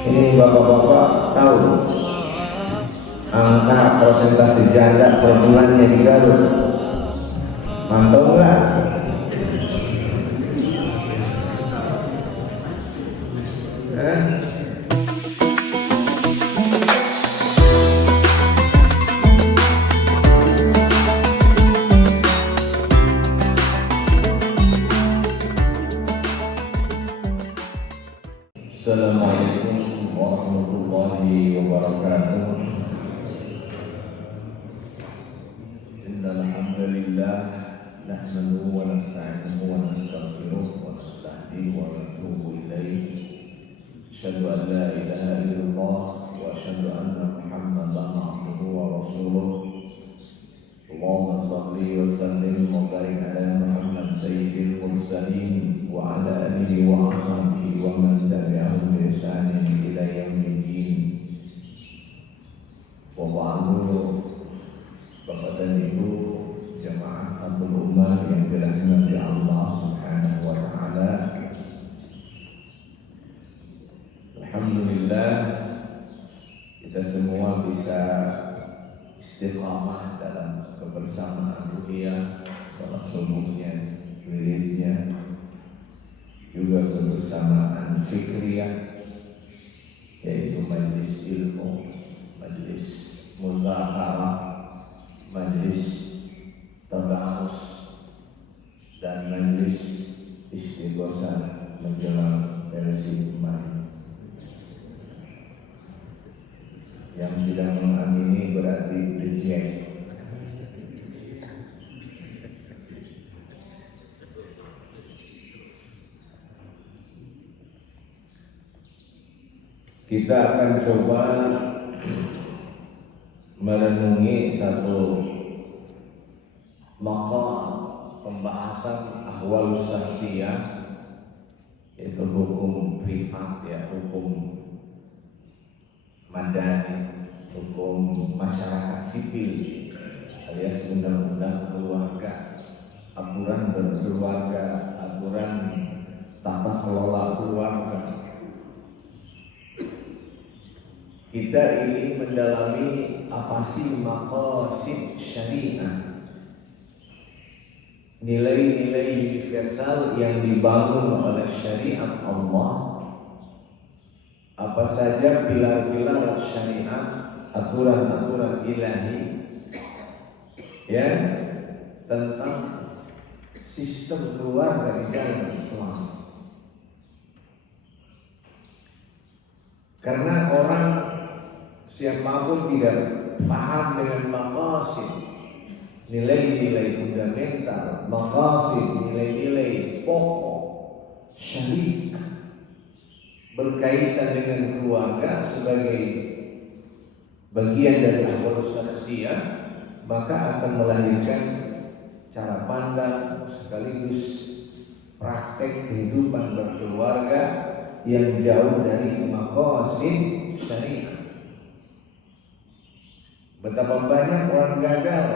Ini bapak-bapak tahu angka persentase janda per bulannya di Garut? Mantap nggak? Assalamualaikum warahmatullahi wabarakatuh. Innal hamdalillah nahmaduhu wa nasta'inuhu wa nastaghfiruh wa nastahdihi wa natubu ilaihi. Asyhadu an la ilaha illallah wa asyhadu anna Muhammadan abduhu wa rasuluh. Allahumma shalli wa sallim wa barik ala Muhammad sayyidil mursalin wa ala alihi wa ashabihi wa man tabi'ahum bi ihsanin ila yaumiddin. Wa ba'du. Bapak dan Ibu jamaah satu ummah yang dirahmati Allah Subhanahu wa taala. Alhamdulillah kita semua bisa istiqamah dalam kebersamaan ruhiyah, salat subuhnya, wiridnya, juga kebersamaan fikriyah, yaitu majlis ilmu, majlis muzakarah, majlis tadarus, dan majlis istighosah menjelang versi kemarin. Yang tidak mengamini berarti reject. Kita akan coba merenungi satu maqam pembahasan ahwalus syakhsiyah, yaitu hukum privat, ya, hukum madani, hukum masyarakat sipil, alias undang-undang keluarga, aturan berkeluarga, aturan tata kelola keluarga. Kita ingin mendalami apa sih maqasid syariah, nilai-nilai universal yang dibangun oleh syariat Allah. Apa saja pilar-pilar syariat, aturan-aturan ilahi, ya, tentang sistem keluarga di dalam Islam. Karena orang siapapun tidak paham dengan maqasid, nilai-nilai fundamental, maqasid, nilai-nilai pokok syariat berkaitan dengan keluarga sebagai bagian dari ahwalus syakhsiyah, maka akan melahirkan cara pandang sekaligus praktek kehidupan berkeluarga yang jauh dari maqasid syariah. Betapa banyak orang gagal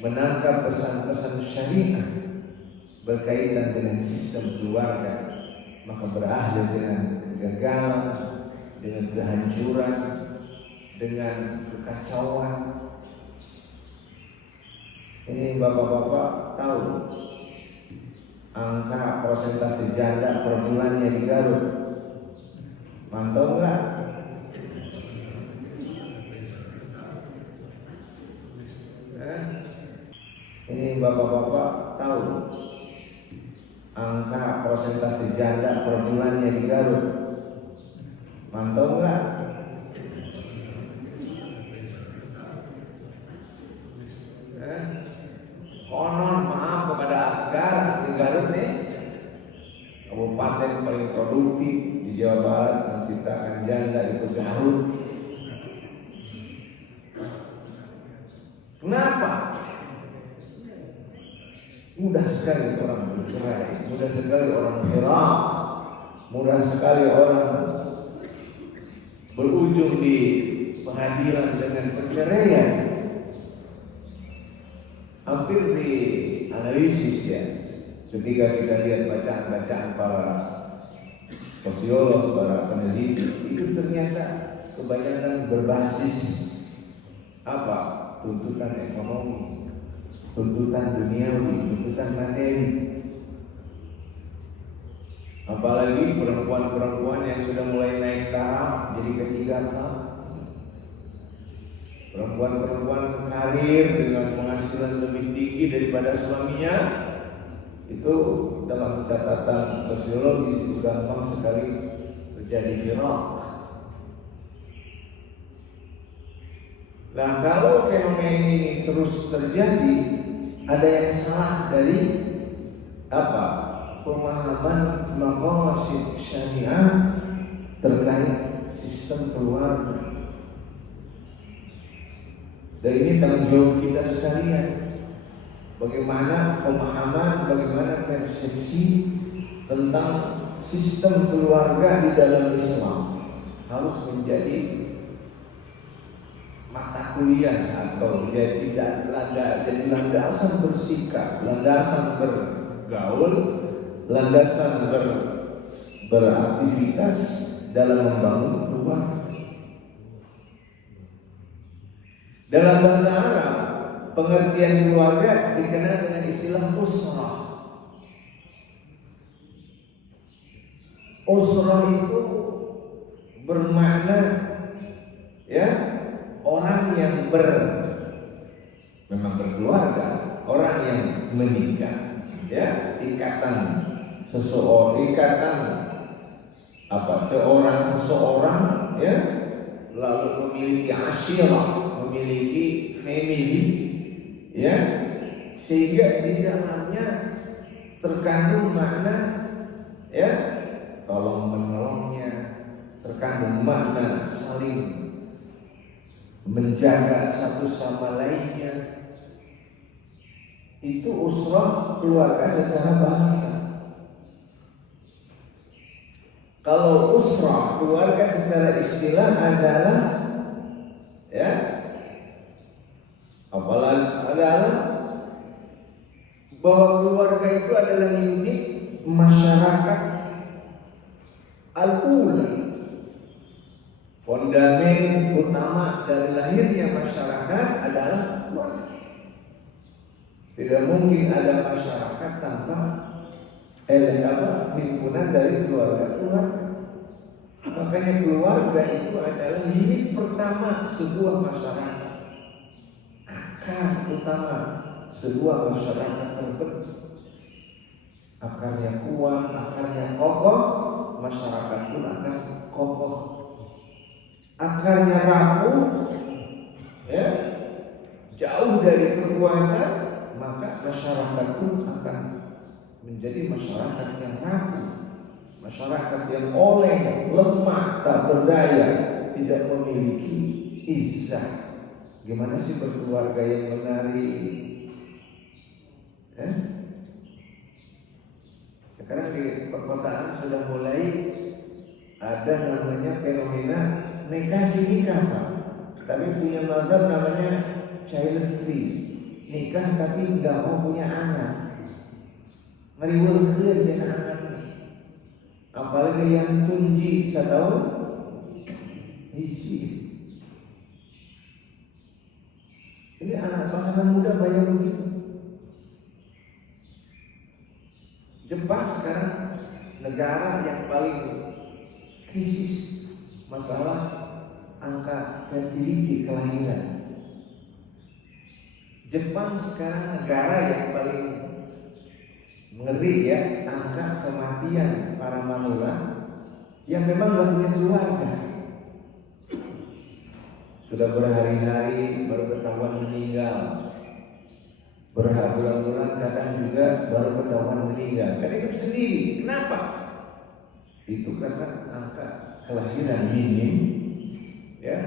menangkap pesan-pesan syariah berkaitan dengan sistem keluarga, maka berakhir dengan kegagalan, dengan kehancuran, dengan kekacauan. Ini bapak-bapak tahu angka persentase janda per bulannya di Garut? Mantap nggak? Ini bapak-bapak tahu angka persentase janda per bulannya di Garut? Mantap nggak? Konon maaf kepada Askar asli Garut nih, kabupaten paling produktif di Jawa Barat menciptakan janda itu Garut. Kenapa? Mudah sekali orang bercerai, mudah sekali orang firak, mudah sekali orang berujung di pengadilan dengan perceraian. Hampir di analisis, ya, ketika kita lihat bacaan-bacaan para sosiolog, para peneliti, itu ternyata kebanyakan berbasis apa? Tuntutan ekonomi, tuntutan duniawi, tuntutan materi. Apalagi perempuan-perempuan yang sudah mulai naik taraf jadi ketiga kali. Perempuan-perempuan karir dengan penghasilan lebih tinggi daripada suaminya, itu dalam catatan sosiologis itu gampang sekali terjadi viral. Nah, kalau fenomena ini terus terjadi, ada yang salah dari apa? Pemahaman maqasid syariah terkait sistem keluarga. Dan ini tanggung jawab kita sekalian. Bagaimana pemahaman, bagaimana persepsi tentang sistem keluarga di dalam Islam harus menjadi mata kuliah atau jadi landasan bersikap, landasan bergaul, landasan beraktivitas dalam membangun keluarga. Dalam bahasa Arab, pengertian keluarga dikenal dengan istilah usrah. Usrah itu bermakna ya orang yang memang berkeluarga, orang yang menikah, ya ikatan seseorang ya lalu memiliki asyirah, memiliki family, ya sehingga di dalamnya terkandung makna ya tolong menolongnya, terkandung makna saling menjaga satu sama lainnya. Itu usrah keluarga secara bahasa. Kalau usrah keluarga secara istilah adalah ya adalah bahwa keluarga itu adalah unit masyarakat al-ula, fondamen utama dari lahirnya masyarakat adalah keluarga. Tidak mungkin ada masyarakat tanpa himpunan dari keluarga-keluarga. Makanya keluarga itu adalah unit pertama sebuah masyarakat, akar utama sebuah masyarakat terbentuk. Akarnya kuat, akarnya kokoh, masyarakat pun akan kokoh. Akarnya rapuh, ya jauh dari kekuatan, maka masyarakat pun akan menjadi masyarakat yang rapuh, masyarakat yang oleng, lemah, tak berdaya, tidak memiliki izzah. Gimana sih berkeluarga yang menarik? Sekarang di perkotaan sudah mulai ada namanya fenomena nikah Pak. Tapi punya mazhab namanya child free. Nikah tapi nggak mau punya anak. Mari wahir jangan anaknya. Apalagi yang tunji setahun hiji. Ini anak pasangan muda banyak begitu. Jepang sekarang negara yang paling krisis masalah angka fertility kelahiran. Jepang sekarang negara yang paling ngeri ya angka kematian para manula yang memang gak punya keluarga. Sudah berhari-hari baru ketahuan meninggal, berbulan-bulan kadang juga baru ketahuan meninggal. Karena hidup sendiri. Kenapa? Itu karena angka kelahiran minim, ya,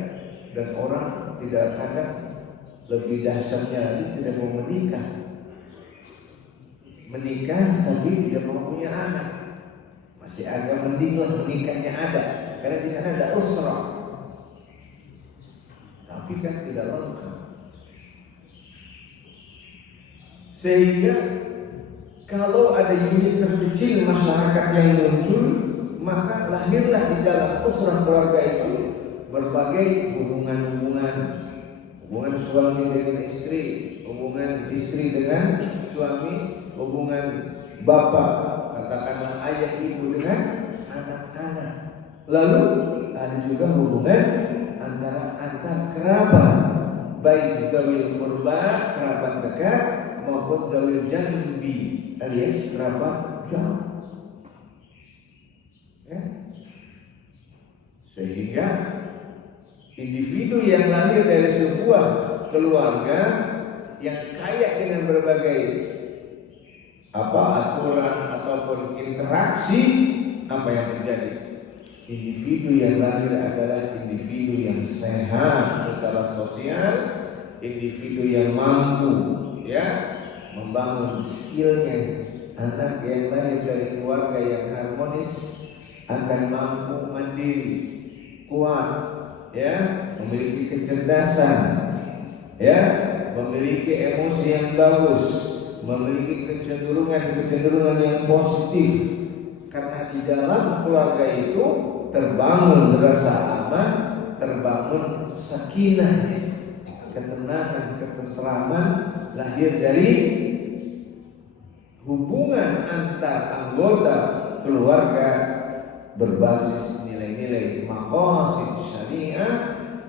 dan orang tidak kadang lebih dahsyatnya tidak mau menikah tapi tidak mau punya anak. Masih agak mending lah menikahnya ada, karena di sana ada usrah. Tapi kan tidak lengkap. Sehingga kalau ada unit terkecil masyarakat yang muncul, maka lahirlah di dalam usrah keluarga itu berbagai hubungan suami dengan istri, hubungan istri dengan suami, hubungan bapak, katakanlah ayah ibu dengan anak-anak. Lalu ada juga hubungan antara antar kerabat, baik dzawil qurba, kerabat dekat, maupun dzawil janbi alias kerabat jauh. Ya. Sehingga individu yang lahir dari sebuah keluarga yang kaya dengan berbagai aturan ataupun interaksi, apa yang terjadi? Individu yang lahir adalah individu yang sehat secara sosial, individu yang mampu membangun skillnya. Anak yang lahir dari keluarga yang harmonis akan mampu mandiri, kuat, memiliki kecerdasan, memiliki emosi yang bagus, memiliki kecenderungan yang positif. Karena di dalam keluarga itu terbangun rasa aman, terbangun sakinah, ketenangan, ketentraman, lahir dari hubungan antar anggota keluarga berbasis nilai-nilai maqasid syariah,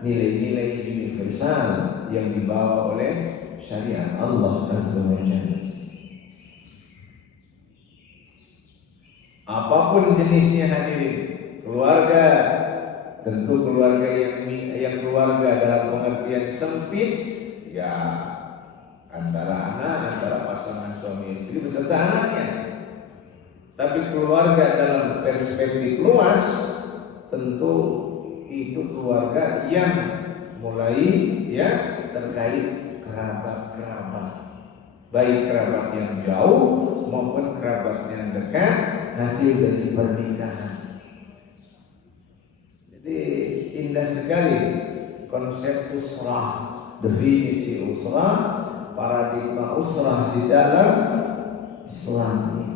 nilai-nilai universal yang dibawa oleh syariat Allah Azza wa Jalla. Apapun jenisnya hadirin, keluarga, tentu keluarga yang keluarga dalam pengertian sempit, antara pasangan suami istri beserta anaknya. Tapi keluarga dalam perspektif luas, tentu itu keluarga yang mulai terkait kerabat-kerabat, baik kerabat yang jauh maupun kerabat yang dekat hasil dari pernikahan. Jadi indah sekali konsep usrah, definisi usrah, paradigma usrah di dalam Islam ini.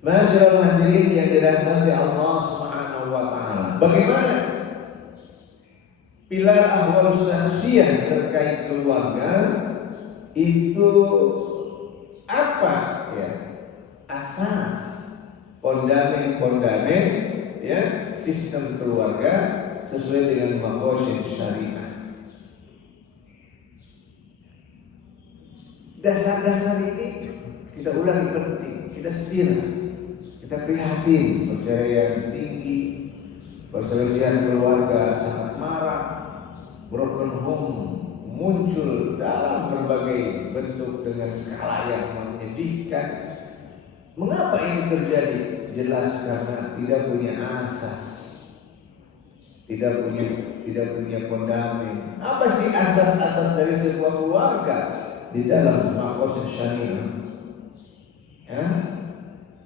Masyaallah hadirin yang dirahmati Allah Subhanahu wa taala. Bagaimana pilar ahwalus sahsiyah terkait keluarga itu apa asas fondamen sistem keluarga sesuai dengan maqasid syariah. Dasar-dasar ini kita ulangi penting, kita setia, kita prihatin. Perceraian tinggi, perselisihan keluarga sangat marak, broken home muncul dalam berbagai bentuk dengan skala yang menyedihkan. Mengapa ini terjadi? Jelas karena tidak punya asas, tidak punya fondamen. Apa sih asas-asas dari sebuah keluarga di dalam maqasid syariah?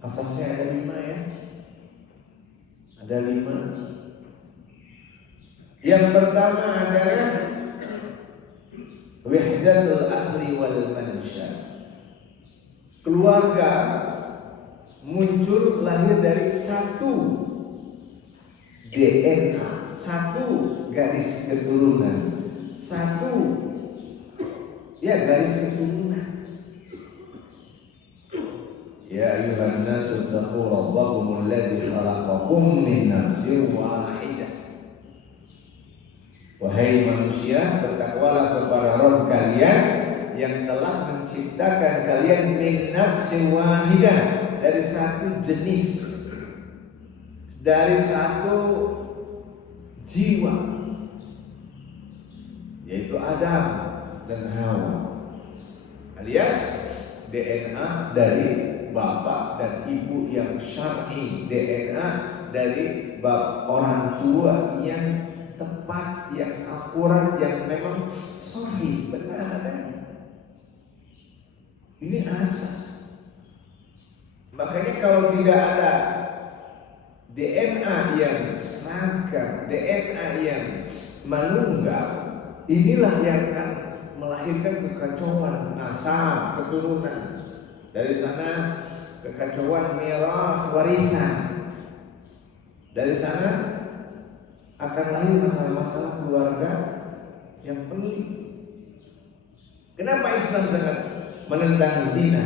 Asasnya ada 5 Ada 5. Yang pertama adalah wahdatul asli wal mansha. Keluarga muncul lahir dari satu DNA, satu garis keturunan, garis keturunan. Ya ayuhan nasu taqu rabbakum alladzi khalaqakum min nafsin wahidah. Wahai manusia, bertakwalah kepada Rabb kalian yang telah menciptakan kalian min nafsin wahidah, dari satu jenis, dari satu jiwa, yaitu Adam dan Hawa, alias DNA dari bapak dan ibu yang syar'i, DNA dari orang tua yang tepat, yang akurat, yang memang sahih, benar adanya. Ini asas. Makanya kalau tidak ada DNA yang seragam, DNA yang manunggal, inilah yang akan melahirkan kekacauan nasab keturunan. Dari sana kekacauan miras warisan. Dari sana akan lahir masalah-masalah keluarga yang pelik. Kenapa Islam sangat menentang zina?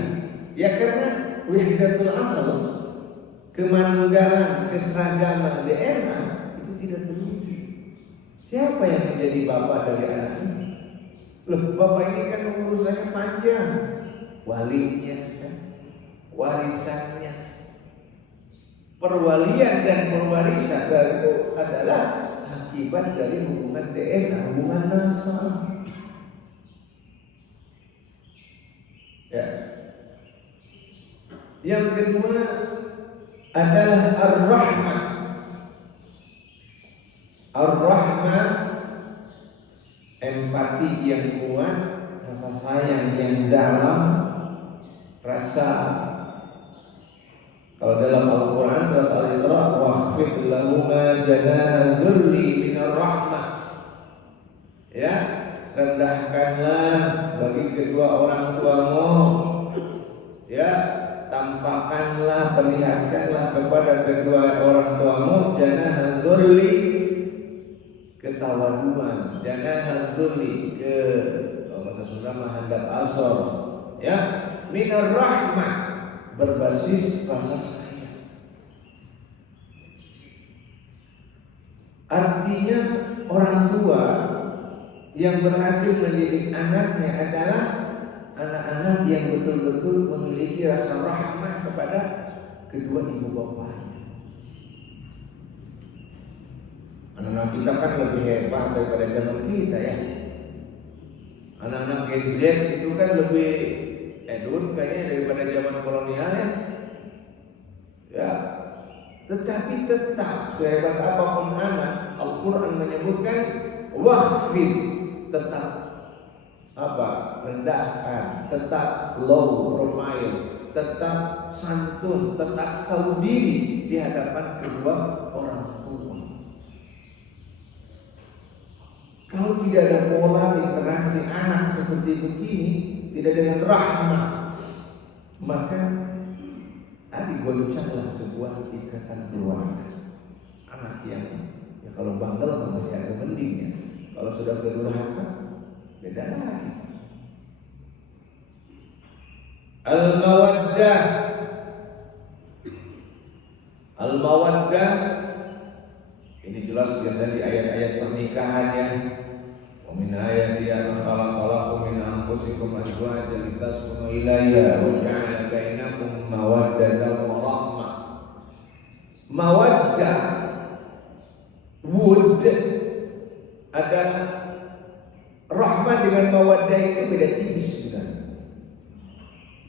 Ya karena wahdatul asal, kemanunggalan, keseragaman DNA itu tidak terwujud. Siapa yang menjadi bapak dari anak ini? Loh, bapak ini kan urusannya panjang, walinya, kan? Warisannya, perwalian dan pewarisan itu adalah akibat dari hubungan DNA, hubungan nasab. Ya. Yang kedua adalah ar-rahmah. Ar-rahmah, empati yang kuat, rasa sayang yang dalam, rasa. Kalau dalam Al-Quran surat Al-Isra, waqfid lahuma janaha dzulli minar rahmah. Ya, rendahkanlah bagi kedua orang tuamu. Ya, tampakkanlah, perlihatkanlah kepada kedua orang tuamu janaha dzulli, ketawaduan, janaha dzulli, ke kalau bahasa Sunda mah handap asor. Ya, minar rahmah, berbasis rasa sayang. Artinya orang tua yang berhasil mendidik anaknya adalah anak-anak yang betul-betul memiliki rasa rahmah kepada kedua ibu bapaknya. Anak-anak kita kan lebih hebat daripada zaman kita ya. Anak-anak Gen Z itu kan lebih edun kayaknya daripada zaman kolonial ya. Ya, tetapi tetap sehebat apapun anak, Al-Quran menyebutkan waqfid, tetap apa? Rendahkan, tetap low profile, tetap santun, tetap tahu diri di hadapan kedua orang tua. Kalau tidak ada pola interaksi anak seperti begini, tidak dengan rahmah, maka tadi goncanglah sebuah ikatan keluarga. Anak yang ya kalau bandel masih ada mendingnya, kalau sudah berdurhaka beda lagi. Al-mawaddah, al-mawaddah ini jelas biasa di ayat-ayat pernikahannya. Wa min ayati an khalaqalakum min anfusikum azwajan litaskunu ilayha wa ja'ala bainakum mawaddatan wa rahmah. Mawaddah, wud, adalah rahmah dengan mawaddah itu beda tipis kan.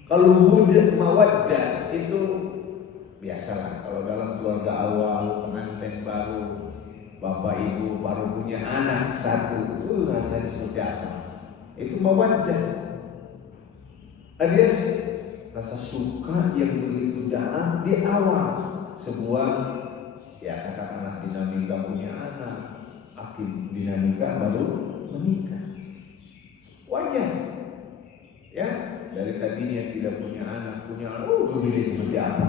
Kalau wud mawaddah itu biasalah kalau dalam keluarga awal, pengantin baru, bapak ibu baru punya anak satu, rasanya seperti apa? Itu mawaddah. Alias rasa suka yang begitu dalam di awal sebuah ya katakanlah dinamika punya anak, akhir dinamika baru menikah. Wajar. Ya, dari tadinya tidak punya anak, begini seperti apa?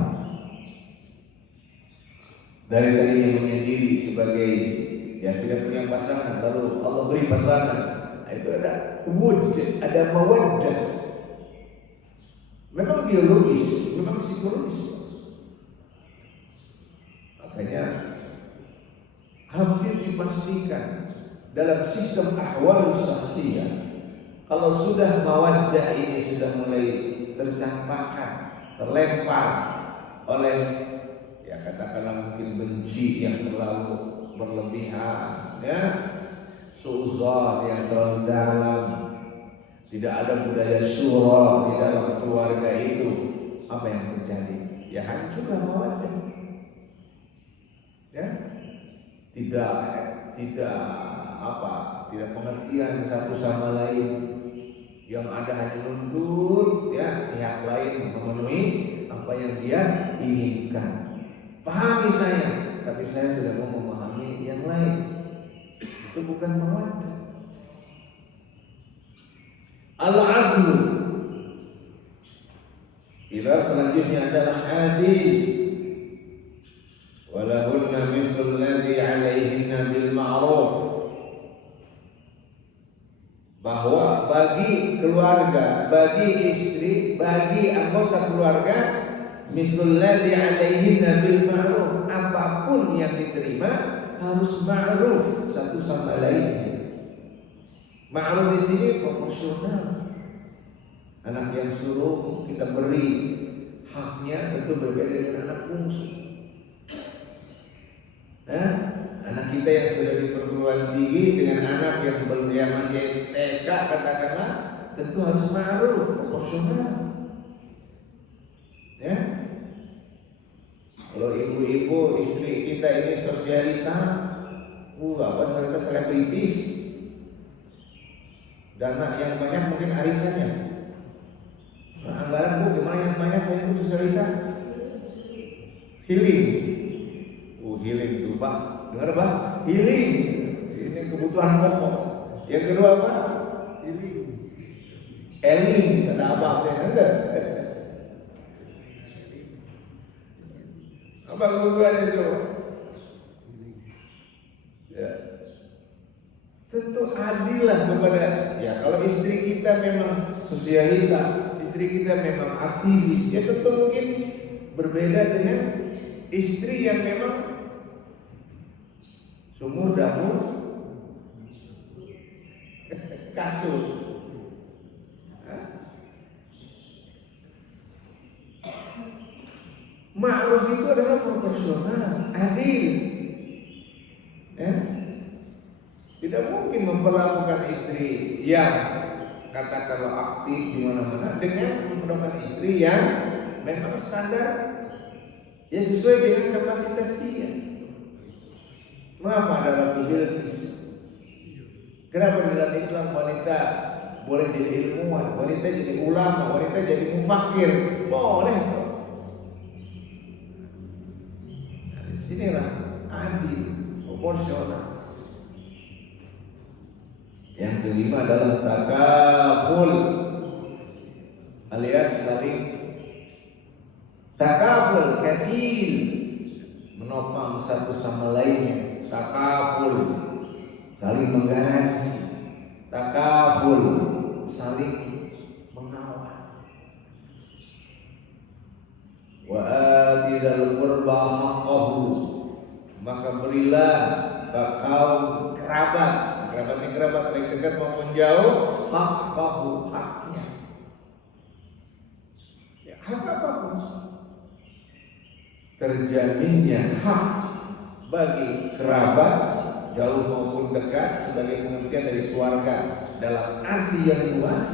Dari tadinya menyendiri sebagai ya tidak punya pasangan, lalu Allah beri pasangan. Nah, itu ada wud, ada mawaddah. Memang biologis, memang psikologis. Makanya hampir dipastikan dalam sistem ahwalus syakhsiyah, kalau sudah mawaddah ini sudah mulai tercampakkan, terlempar oleh ya katakanlah mungkin benci yang terlalu berlebihan, ya, suuzon yang terlalu dalam, tidak ada budaya syura di dalam keluarga itu, apa yang terjadi? Ya hancurlah mawaddah. Ya, tidak pengertian satu sama lain. Yang ada hanya nuntut ya pihak lain memenuhi apa yang dia inginkan. Pahami saya, tapi saya tidak mau memahami yang lain. Itu bukan mawaddah. Al-adlu, Pilar selanjutnya adalah adil. Walahunna mislul ladzi 'alaihinna bil ma'ruf. Bahwa bagi keluarga, bagi istri, bagi anggota keluarga, mislul ladzi 'alaihinna bil ma'ruf, apapun yang diterima harus ma'ruf satu sama lainnya. Ma'ruf di sini proporsional. Anak yang suruh kita beri haknya itu berbeda dengan anak bungsu. Anak kita yang sudah di perguruan tinggi dengan anak yang masih TK katakanlah, tentu harus ma'ruf, proporsional. Ya. Kalau ibu-ibu istri kita ini sosialita, sosialita selebritis, dana yang banyak mungkin arisannya. Anggaran gimana yang banyak itu sosialita? Healing. Healing tuh Pak. Dengar Pak? Healing. Ini kebutuhan pokok. Yang kedua apa? Healing. Eling kata Abang saya enggak. Apa kebutuhan itu? Ya. Tentu adillah kepada kalau istri kita memang sosialita, istri kita memang aktivis, ya tentu mungkin berbeda dengan istri yang memang sumur dapur kasur. Ma'ruf itu adalah proporsional, adil. Ya. Tidak mungkin memperlakukan istri yang katakanlah aktif di mana-mana dengan memperlakukan istri yang memang standar ya sesuai dengan kapasitas dia. Mengapa ada Ratu Bilqis? Kenapa di dalam Islam wanita boleh jadi ilmuwan, wanita jadi ulama, wanita jadi mufakir? Boleh. Nah, di sinilah adil, proporsional. Yang kelima adalah takaful, alias saling takaful, kafil, menopang satu sama lainnya. Takaful, saling menggaransi. Takaful, saling mengawal. Wa atidal qurba haqqahu, maka berilah ke kaum kerabat baik dekat maupun jauh, haqqahu, haknya. Ya, hak apapun terjaminnya hak bagi kerabat jauh maupun dekat sebagai pengertian dari keluarga dalam arti yang luas,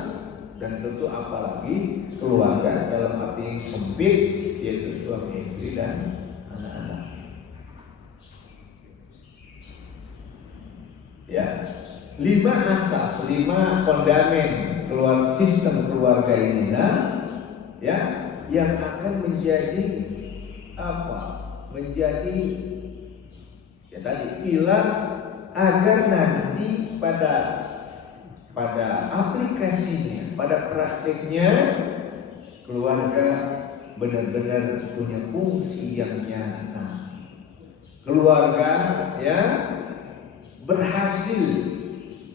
dan tentu apalagi keluarga dalam arti yang sempit, yaitu suami istri dan anak-anak. Ya, 5 asas, 5 fondamen sistem keluarga ini, ya, yang akan menjadi apa? Menjadi ya tadi pilar agar nanti pada aplikasinya, pada prakteknya keluarga benar-benar punya fungsi yang nyata. Keluarga ya berhasil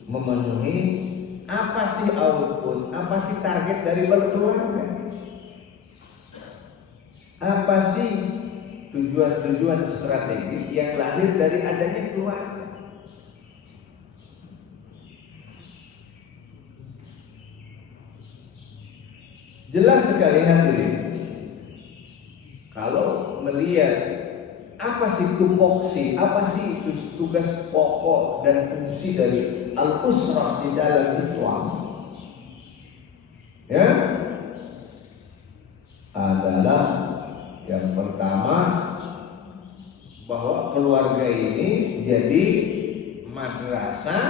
memenuhi apa sih output, apa sih target dari berkeluarga, apa sih tujuan-tujuan strategis yang lahir dari adanya keluarga. Jelas sekali hadirin, kalau melihat apa sih tupoksi, apa sih tugas pokok dan fungsi dari al-usrah di dalam Islam, ya, adalah yang pertama bahwa keluarga ini jadi madrasah,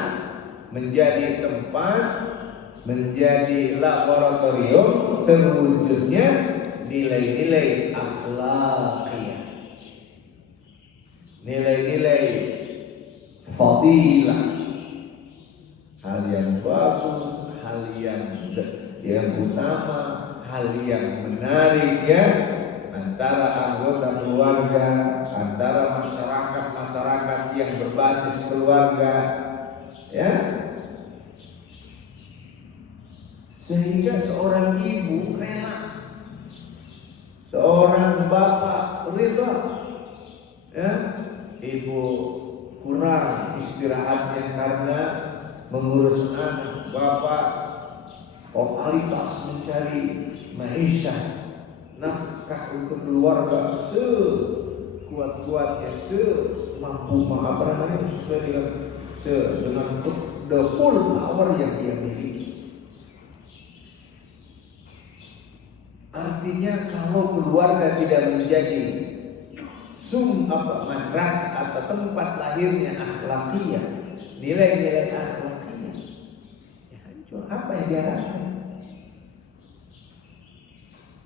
menjadi tempat, menjadi laboratorium terwujudnya nilai-nilai akhlakiyah, nilai-nilai fadilah, hal yang bagus, hal yang utama, hal yang menarik ya antara anggota keluarga, antara masyarakat yang berbasis keluarga, ya, sehingga seorang ibu rela, seorang bapak rela, ya, ibu kurang istirahatnya karena mengurus anak, bapak totalitas mencari maisha, nafkah untuk keluarga sekuat-kuatnya, semampu sesuai dengan the full power yang dia miliki. Artinya kalau keluarga tidak menjadi madrasah atau tempat lahirnya akhlakiyah, nilai-nilai akhlakiyah, ya hancur. Apa yang diharapkan?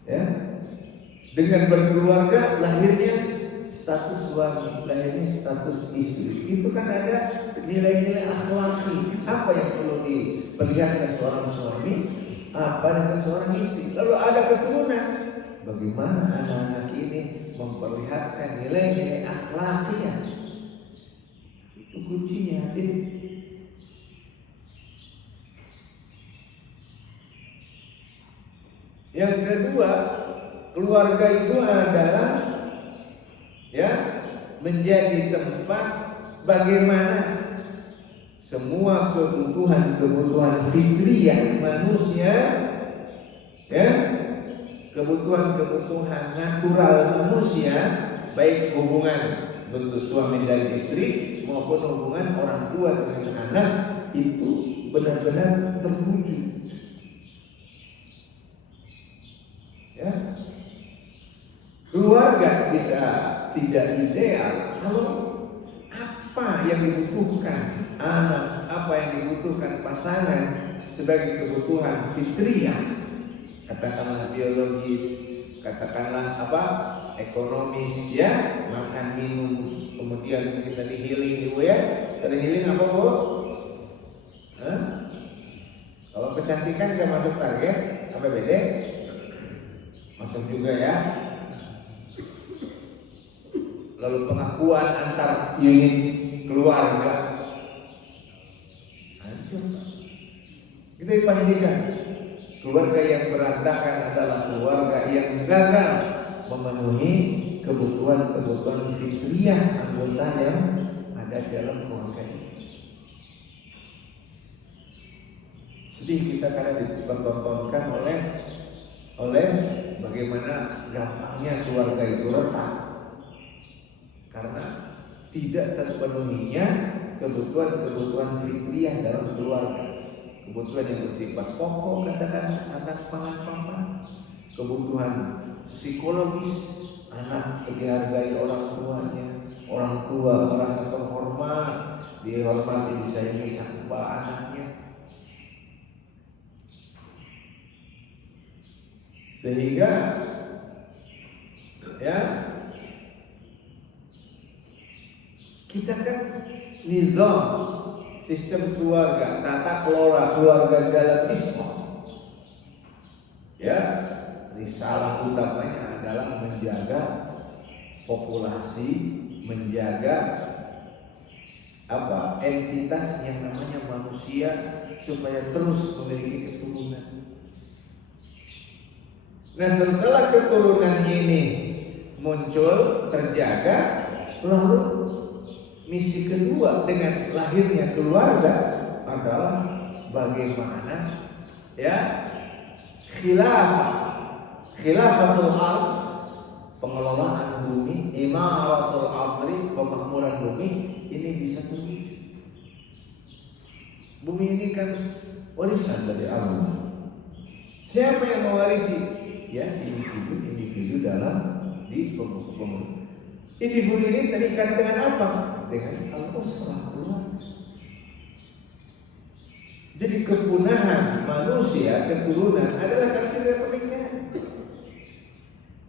Ya, dengan berkeluarga lahirnya status suami, lahirnya status istri. Itu kan ada nilai-nilai akhlaki. Apa yang perlu diperlihatkan seorang suami, apa dengan seorang istri. Lalu ada keturunan, bagaimana anak-anak ini memperlihatkan nilai-nilai akhlakiyah. Itu kuncinya, adik. Yang kedua, keluarga itu adalah ya menjadi tempat bagaimana semua kebutuhan fitriyah manusia, ya, kebutuhan natural manusia, baik hubungan bentuk suami dan istri maupun hubungan orang tua dengan anak, itu benar-benar terwujud. Ya. Keluarga bisa tidak ideal kalau apa yang dibutuhkan anak, apa yang dibutuhkan pasangan sebagai kebutuhan fitriyah, katakanlah biologis, katakanlah ekonomis, ya, makan minum, kemudian kita di healing, ibu ya, sering healing apa bu? Kalau kecantikan gak masuk target, APBD masuk juga ya. Lalu pengakuan antar unit keluarga hancur. Kita pastikan keluarga yang berantakan adalah keluarga yang gagal memenuhi kebutuhan fitriyah anggota yang ada dalam keluarga itu. Sedih kita karena dipertontonkan oleh bagaimana gampangnya keluarga itu retak karena tidak terpenuhinya kebutuhan fitriyah dalam keluarga. Kebutuhan yang bersifat pokok, katakan sandang pangan papan, kebutuhan psikologis, anak dihargai orang tuanya, orang tua merasa terhormat, dihormati, disayangi sama anaknya, sehingga ya kita kan nizam sistem keluarga, tata kelola keluarga dalam Islam, ya, risalah utamanya adalah menjaga populasi, menjaga entitas yang namanya manusia supaya terus memiliki keturunan. Nah, setelah keturunan ini muncul, terjaga, lalu misi kedua dengan lahirnya keluarga adalah bagaimana ya khilafatul ard, pengelolaan bumi, imaratul ardri, pemakmuran bumi ini bisa terwujud. Bumi ini kan warisan dari Allah. Siapa yang mewarisi? Ya, individu dalam di pemuda. Individu ini terikat dengan apa? Dengan al-usrah, keluarga. Jadi kepunahan manusia, keturunan adalah kriteria pernikahan.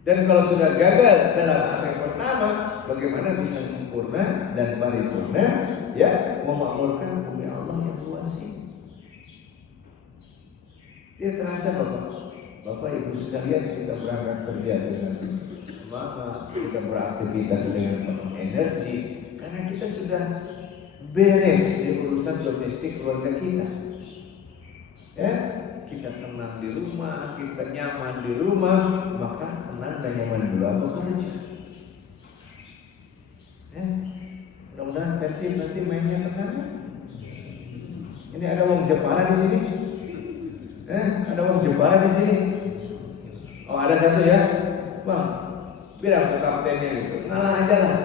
Dan kalau sudah gagal dalam fase pertama, bagaimana bisa sempurna dan paripurna, ya, memakmurkan bumi Allah yang luas ini? Dia terasa Bapak, Bapak Ibu sekalian, kita berangkat kerja dengan semangat, kita beraktivitas dengan penuh energi karena kita sudah beres di urusan domestik keluarga kita. Ya, kita tenang di rumah, kita nyaman di rumah, maka tenang dan nyaman dulu bekerja. Ya, mudah-mudahan Persib nanti mainnya tenang. Ini ada wong Jepara di sini. Ada wong Jepara di sini. Oh, ada satu ya, Bang. Bilang ke kaptennya gitu, ngalah aja lah.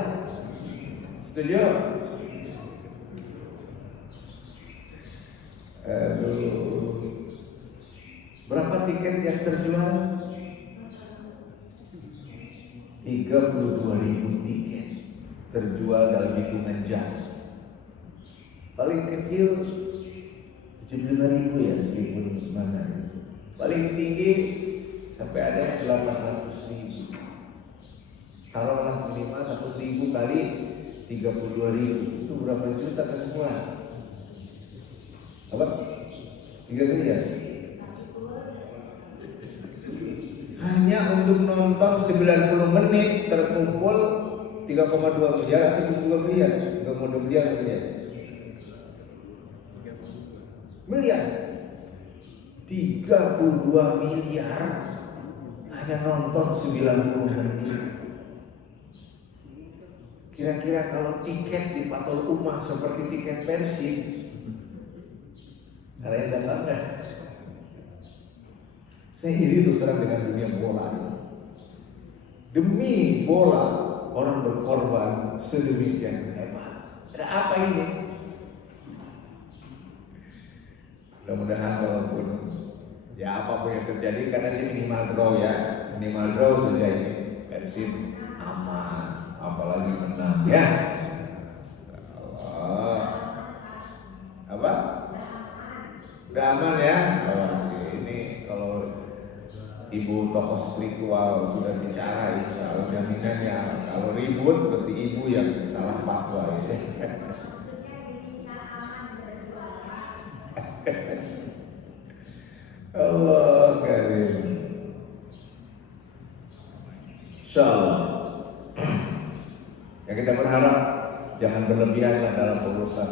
Setuju? Berapa tiket yang terjual? 32.000 tiket terjual dalam hitungan jam. Paling kecil 75.000 ya, tribun mana? Paling tinggi sampai ada 800.000. Taruhlah minimal 100.000 kali 32.000, itu berapa juta kesemuanya? Apa? 3 miliar. Hanya untuk nonton 90 menit terkumpul 3,2 miliar atau 2 miliar? 3,2 miliar miliar. 32 miliar hanya nonton 90 menit. Kira-kira kalau tiket di Patul Umah seperti tiket Persib, ada yang datang nggak? Saya iri tuh serang dengan dunia bola ini. Demi bola orang berkorban sedemikian hebat. Ada apa ini? Mudah-mudahan walaupun ya apapun yang terjadi, karena sih minimal draw ya, minimal draw saja ini. Persib aman, apalagi menang ya. Allah. Apa? Udah aman ya? Ini kalau ibu tokoh spiritual sudah bicara, insya Allah jaminannya. Kalau ribut berarti ibu yang salah fatwa ya. Allah karim. Insyaallah. Ya kita berharap jangan berlebihan dalam urusan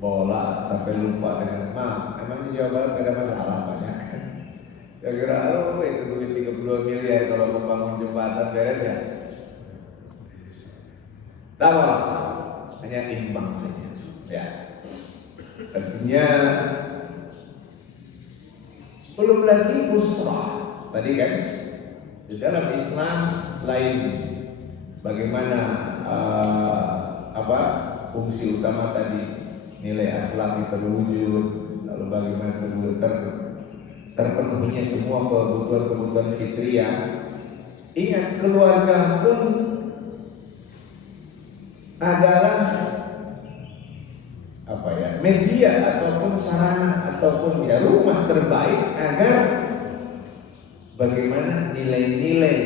bola sampai lupa dengan emang di Jawa Barat ada masalah banyak. Kira-kira itu duit 32 miliar kalau membangun jembatan beres ya. Tahu hanya imbang saja. Ya. Artinya belum lagi usrah tadi kan, di dalam Islam selain bagaimana fungsi utama tadi, nilai akhlak terwujud, lalu bagaimana terpenuhinya semua kebutuhan fitriah. Ingat, keluarga pun adalah media ataupun sarana ataupun rumah terbaik agar bagaimana nilai-nilai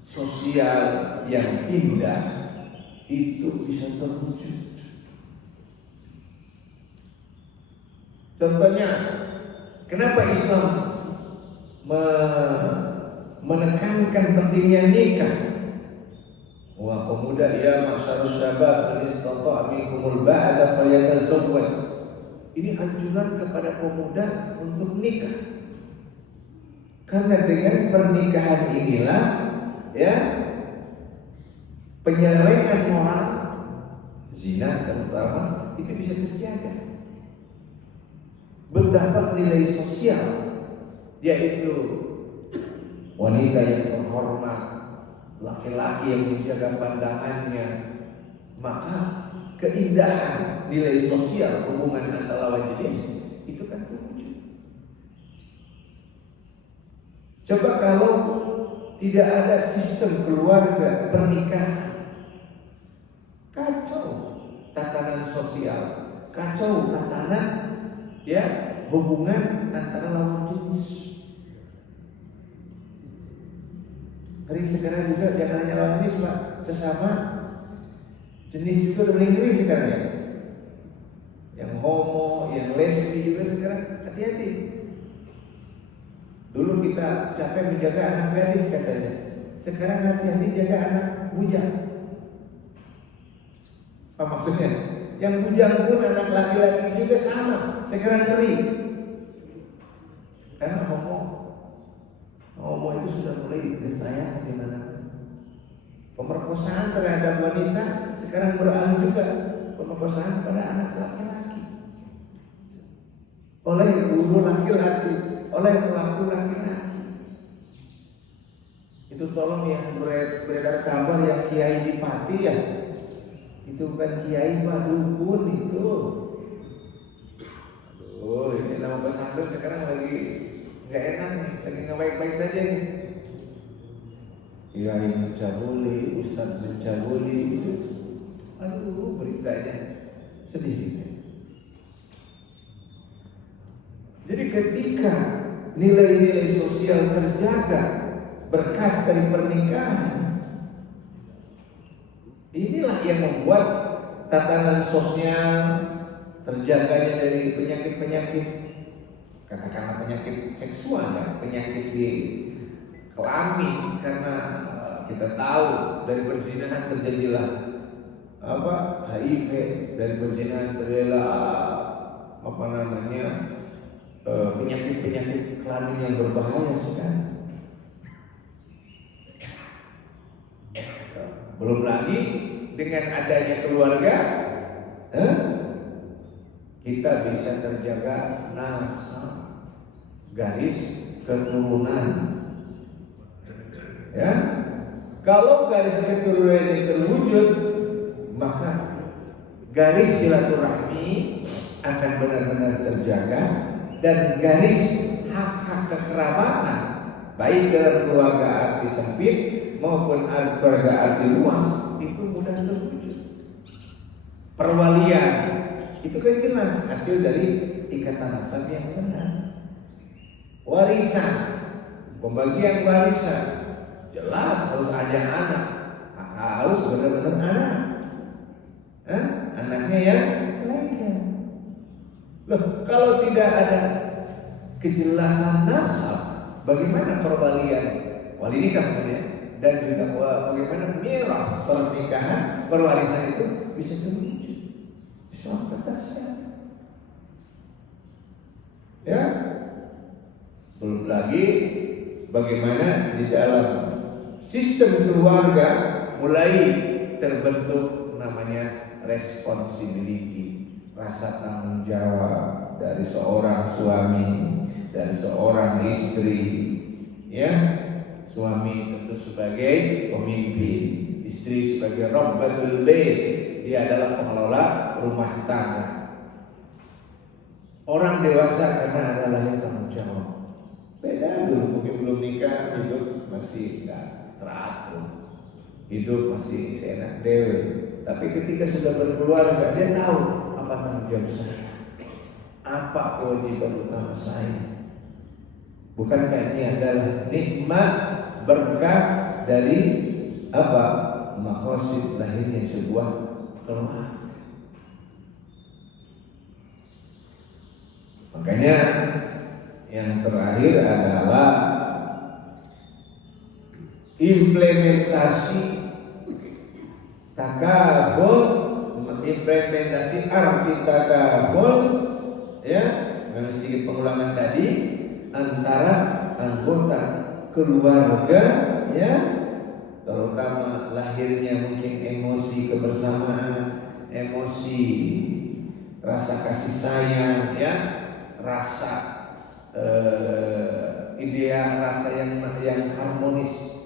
sosial yang indah itu bisa terwujud. Contohnya, kenapa Islam menekankan pentingnya nikah? Wah pemuda, ya masyarus syabab man istata'a minkumul ba'da falyatazawwaj. Ini anjuran kepada pemuda untuk nikah. Karena dengan pernikahan inilah ya penyelewengan moral, zina terutama itu bisa terjaga. Betapa nilai sosial, yaitu wanita yang terhormat, laki-laki yang menjaga pandangannya, maka keindahan nilai sosial hubungan antara lawan jenis itu kan terwujud. Coba kalau tidak ada sistem keluarga pernikahan, kacau tatanan sosial, kacau tatanan hubungan antara lawan jenis. Hari sekarang juga jangan hanya lawan jenis, Pak, sesama jenis juga udah mulai ngeri sekarang ya. Yang homo, yang lesbi juga sekarang hati-hati. Dulu kita capek menjaga anak gadis katanya. Sekarang hati-hati jaga anak bujang. Apa maksudnya? Yang bujang pun anak laki-laki juga sama. Sekarang ngeri. Karena homo itu sudah mulai bertanya di mana. Pemerkosaan terhadap wanita sekarang beralih juga pemerkosaan pada anak laki-laki oleh guru laki-laki, oleh pelaku laki-laki. Itu tolong yang beredar kabar yang kiai di Pati ya, itu bukan kiai Pak, dukun itu. Aduh, ini nama pesantren sekarang lagi nggak enak nih, lagi nggak baik-baik saja nih. Kiai mencabuli, ustadz mencabuli, itu, aduh beritanya sedih gitu. Jadi ketika nilai-nilai sosial terjaga berkas dari pernikahan, inilah yang membuat tatanan sosial terjaganya dari penyakit-penyakit, katakanlah penyakit seksual, ya, penyakit di kelamin, karena kita tahu dari perzinahan terjadilah HIV, dari perzinahan terjadilah penyakit-penyakit kelamin yang berbahaya sekali. Belum lagi dengan adanya keluarga, kita bisa terjaga nasab, garis keturunan. Ya, kalau garis keturunan ini terwujud, maka garis silaturahmi akan benar-benar terjaga, dan garis hak-hak kekerabatan baik dalam keluarga arti sempit maupun keluarga arti luas itu mudah terwujud. Perwalian itu kan jelas hasil dari ikatan nasab yang benar. Warisan, pembagian warisan jelas harus ada anak, harus benar-benar anak. Anaknya ya lainnya. Loh, kalau tidak ada kejelasan nasab, bagaimana perwalian wali nikah kemudian, dan juga bagaimana miras pernikahan perwarisan itu bisa terwujud? Soal kertasnya, ya. Belum lagi bagaimana di dalam sistem keluarga mulai terbentuk namanya responsibility, rasa tanggung jawab dari seorang suami, dari seorang istri, ya. Suami tentu sebagai pemimpin, istri sebagai rabbatul bait, dia adalah pengelola rumah tangga. Orang dewasa karena adalah yang tanggung jawab. Beda dulu, mungkin belum nikah, hidup masih nggak teratur, hidup masih seenak dewe. Tapi ketika sudah berkeluarga, dia tahu apa tanggung jawab saya, apa kewajiban utama saya. Bukankah ini adalah nikmat berkah dari apa? Maqasid lahirnya sebuah keluarga. Makanya yang terakhir adalah implementasi takaful, implementasi arti takaful, ya, dengan sedikit pengulangan tadi, antara anggota keluarga, ya, terutama lahirnya mungkin emosi kebersamaan, emosi rasa kasih sayang, ya, rasa ideal, rasa yang harmonis,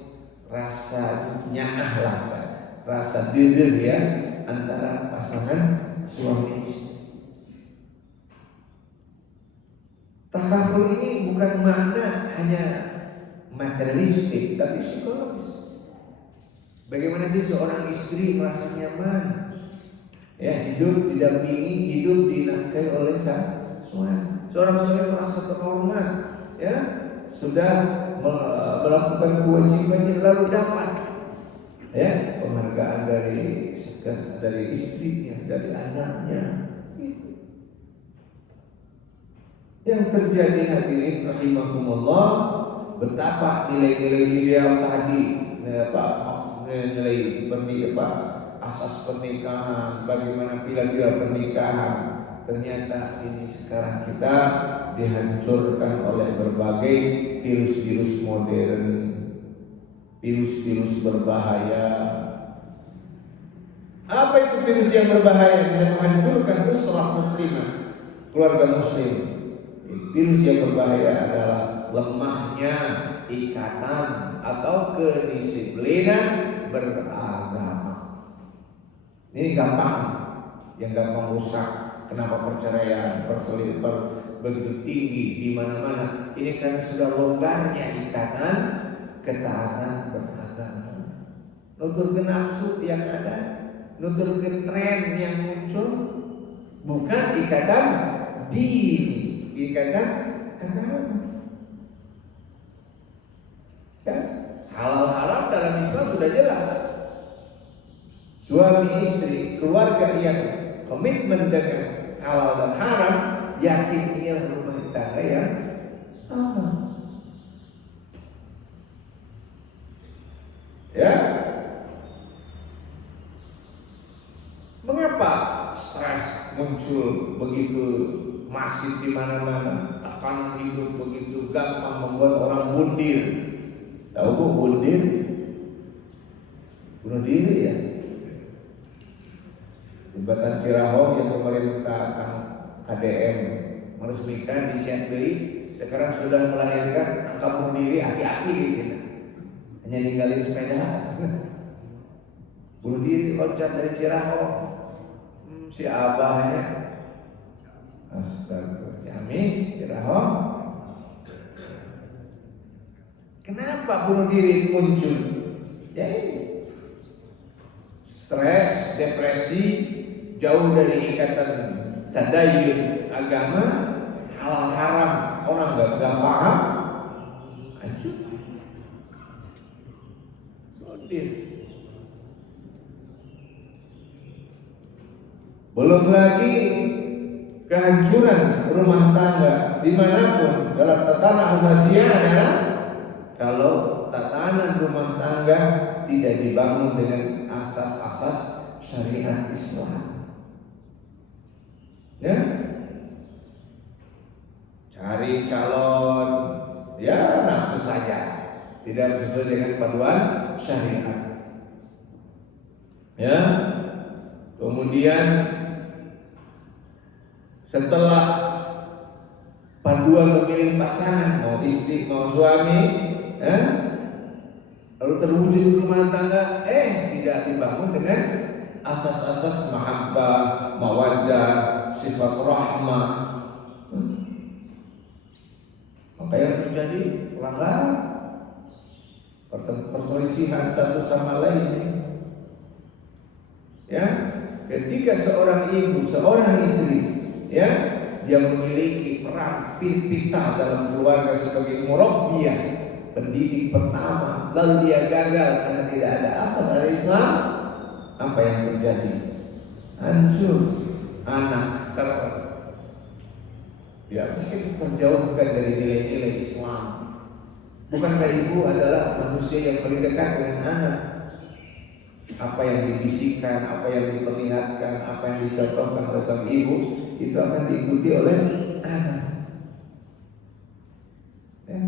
rasa nyaah, rasa didir, ya, antara pasangan suami istri. Takaful ini bukan makna hanya materialistik, tapi psikologis. Bagaimana sih seorang istri merasa nyaman, ya, hidup didampingi, hidup dinafkahi oleh sang suami. Seorang suami merasa terhormat, ya, sudah melakukan kewajibannya lalu dapat, ya, penghargaan dari istrinya, dari anaknya. Yang terjadi hadirin rahimakumullah, betapa nilai-nilai ideal tadi, nilai asas pernikahan, bagaimana pilar-pilar pernikahan, ternyata ini sekarang kita dihancurkan oleh berbagai virus-virus modern, virus-virus berbahaya. Apa itu virus yang berbahaya bisa menghancurkan usrah muslimah, keluarga muslim? Virus yang berbahaya adalah lemahnya ikatan atau kedisiplinan beragama. Ini gampang, yang gampang rusak. Kenapa perceraian, perselingkuhan begitu tinggi di mana-mana? Ini karena sudah longgarnya ikatan ketaatan beragama. Nutur ke nafsu yang ada, nutur ke tren yang muncul, bukan ikatan dini, ikatan agama. Ya, halal haram dalam Islam sudah jelas. Suami istri, keluarga yang komitmen dengan halal dan haram, yakin inilah rumah tangga yang aman. Ya, mengapa stres muncul begitu masif di mana-mana? Tekanan hidup begitu gampang membuat orang bundir. Tahu bu bundir? Bunuh diri ya. Jembatan Cirahong yang pemerintah KDM meresmikan di Cianjur sekarang sudah melahirkan angka bunuh diri aki-aki di Cina. Hanya ninggalin sepeda. Bunuh diri loncat dari Cirahong. Si abahnya astaga, Ciamis, Cirahong. Kenapa bunuh diri muncul? Ya ini stres, depresi, jauh dari ikatan tadayun agama, halal haram orang nggak paham, hancur. Belum lagi kehancuran rumah tangga dimanapun dalam tatanan sosial adalah kalau tatanan rumah tangga tidak dibangun dengan asas-asas syariat Islam. Ya, cari calon ya nafsu saja, tidak sesuai dengan panduan syariat. Ya, kemudian setelah panduan memilih pasangan, mau istri mau suami, lalu terwujud rumah tangga, tidak dibangun dengan asas-asas mahabbah, mawaddah, sifat rahmah. Maka yang terjadi pelanggaran, perselisihan satu sama lain. Ya, ketika seorang ibu, seorang istri, ya, yang memiliki peran pital dalam keluarga sebagai murabbiyah, pendidik pertama, lalu dia gagal karena tidak ada asas dari Islam, apa yang terjadi? Hancur. Anak mungkin terjauhkan dari nilai-nilai Islam. Bukankah ibu adalah manusia yang paling dekat dengan anak? Apa yang dibisikkan, apa yang diperlihatkan, apa yang dicontohkan oleh sang ibu, itu akan diikuti oleh anak. Ya.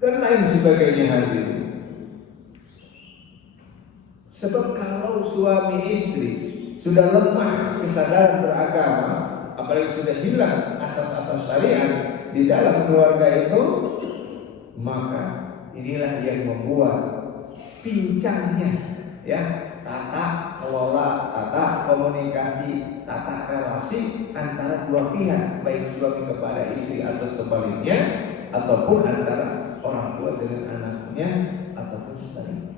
Dan lain sebagainya hadir. Sebab kalau suami istri sudah lemah kesadaran beragama, apalagi sudah hilang asas-asas syariat di dalam keluarga itu, maka inilah yang membuat pincangnya, ya, tata kelola, tata komunikasi, tata relasi antara dua pihak, baik suami kepada istri atau sebaliknya, ataupun antara orang tua dengan anaknya ataupun sebaliknya.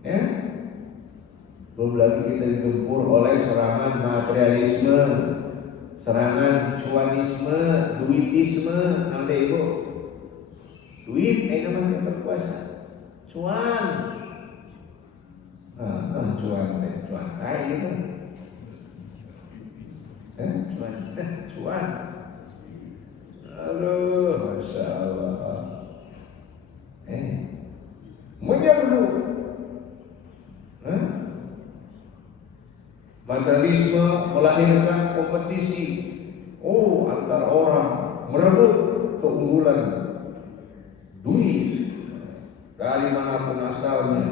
Ya, belum lagi kita digempur oleh serangan materialisme, serangan cuanisme, duitisme, nanti ibu. Duit namanya berkuasa. Cuan. Cuan kayak gitu. Cuan. Aduh, Masya Allah. Menyerbu. Materialisme melahirkan kompetisi. Antar orang merebut keunggulan duit dari manapun asalnya.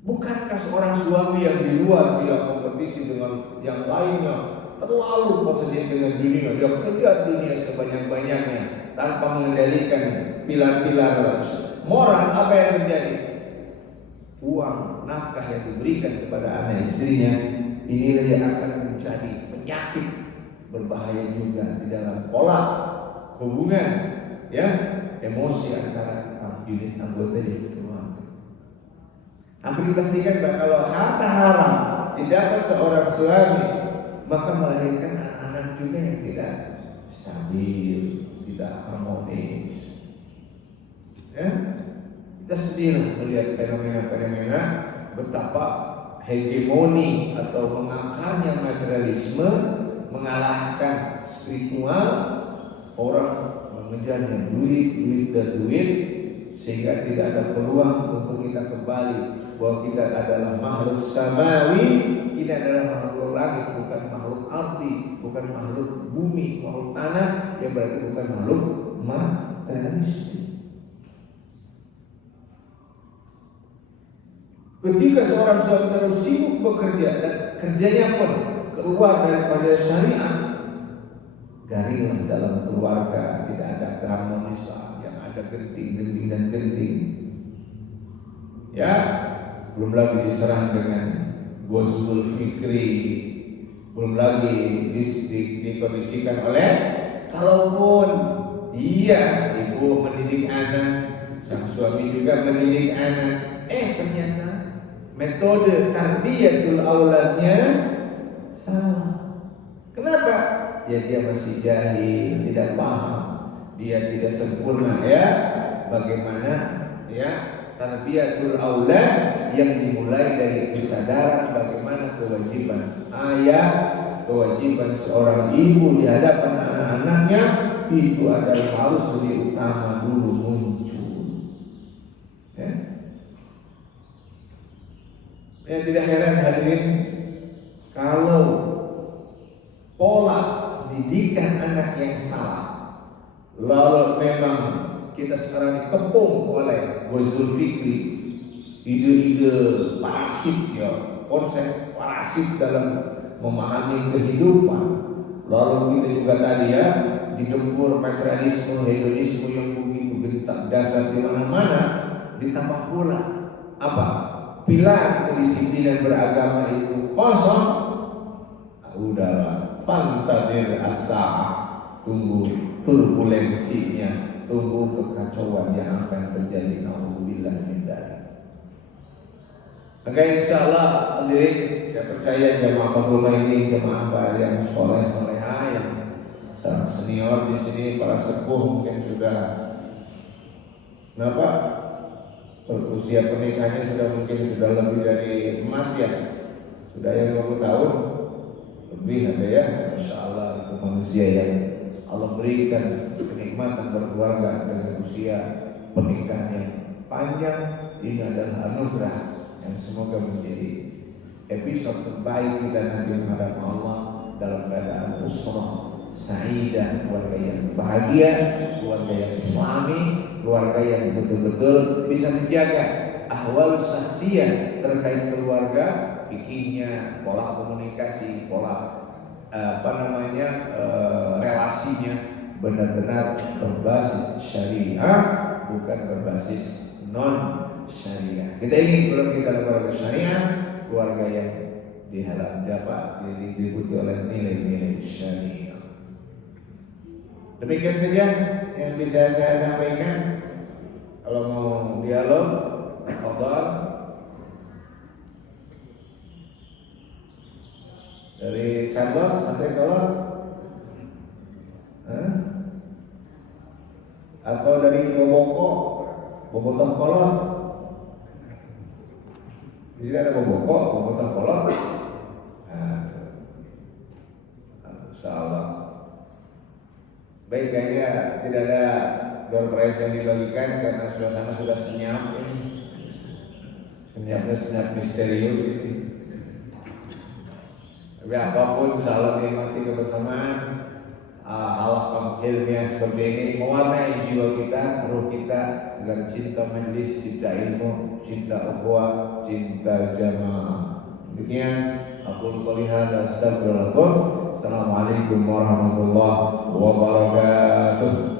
Bukankah seorang suami yang di luar dia kompetisi dengan yang lainnya, terlalu posesif dengan dunia, dia kejar dunia sebanyak-banyaknya tanpa mengendalikan pilar-pilar moral? Apa yang terjadi? Uang, nafkah yang diberikan kepada anak istrinya, inilah yang akan menjadi penyakit berbahaya juga di dalam pola hubungan, ya, emosi antara unit anggota di keluarga. Hampir dipastikan bahwa kalau harta haram didapat seorang suami, maka melahirkan anak-anak juga yang tidak stabil, tidak harmonis. Ya, kita sedih melihat fenomena-fenomena betapa hegemoni atau mengakarnya materialisme mengalahkan spiritual. Orang mengejarnya duit dan duit, sehingga tidak ada peluang untuk kita kembali bahwa kita adalah makhluk samawi. Kita adalah makhluk langit, bukan makhluk ardi, bukan makhluk bumi, makhluk tanah, yang berarti bukan makhluk materialistik. Ketika seorang suami terlalu sibuk bekerja dan kerjanya pun keluar daripada syariat, garinglah dalam keluarga, tidak ada keharmonisan, yang ada genting dan genting. Ya, belum lagi diserang dengan gozul fikri, belum lagi dikondisikan oleh, kalaupun iya ibu mendidik anak, sang suami juga mendidik anak, ternyata metode tarbiyatul auladnya salah. Kenapa? Ya dia masih jahil, tidak paham, dia tidak sempurna, ya. Bagaimana, ya, tarbiyatul aulad yang dimulai dari kesadaran bagaimana kewajiban ayah, kewajiban seorang ibu di hadapan anak-anaknya, itu adalah harus lebih utama dulu muncul. Ya. Ya, tidak heran hadirin kalau pola didikan anak yang salah, lalu memang kita sekarang dikepung oleh gozul fikri, ide-ide parasit, ya, konsep parasit dalam memahami kehidupan. Lalu kita juga tadi, ya, digempur materialisme, hedonisme yang begitu bentak dasar di mana-mana, ditambah pula apa? Pilar kedisiplinan beragama itu kosong. Udahlah, fantadir as-sa'ah, tunggu turbulensinya, tunggu kekacauan yang akan terjadi. Nauzubillah min dzalik. Maka insyaallah hadirin, saya percaya jemaah Fathullah ini jemaah yang soleh-soleha, yang sangat senior di sini, para sepuh mungkin sudah usia pernikahannya sudah lebih dari emas, ya, sudah yang 20 tahun lebih ada, ya. Masya Allah, itu manusia yang Allah berikan kenikmatan berkeluarga dengan usia pernikahan yang panjang. Ini adalah anugerah yang semoga menjadi episode terbaik kita nanti menghadap Allah dalam keadaan usrah sa'idah, keluarga yang bahagia, keluarga yang islami, keluarga yang betul-betul bisa menjaga ahwal sahsiyah terkait keluarga, fikihnya, pola komunikasi, pola relasinya benar-benar berbasis syariah, bukan berbasis non syariah. Kita ingin keluarga syariah, keluarga yang diikuti oleh nilai-nilai syariah. Demikian saja yang bisa saya sampaikan. Kalau mau dialog, tafadhol. Dari Sabah sampai Kolot, atau dari Bobotoh Kolot. Di sini ada Bobotoh Kolot. Insyaallah. Baik, kayaknya tidak ada door prize yang dibagikan karena suasana sudah senyap. Senyapnya senyap misterius. Tapi apapun, salam nikmati kebersamaan. Hal ilmiah seperti ini mewarnai jiwa kita, ruh kita agar cinta majlis, cinta ilmu, cinta ukhuwah, cinta jamaah. Demikian aku qouli hadza astaghfirullah. Assalamualaikum warahmatullahi wabarakatuh.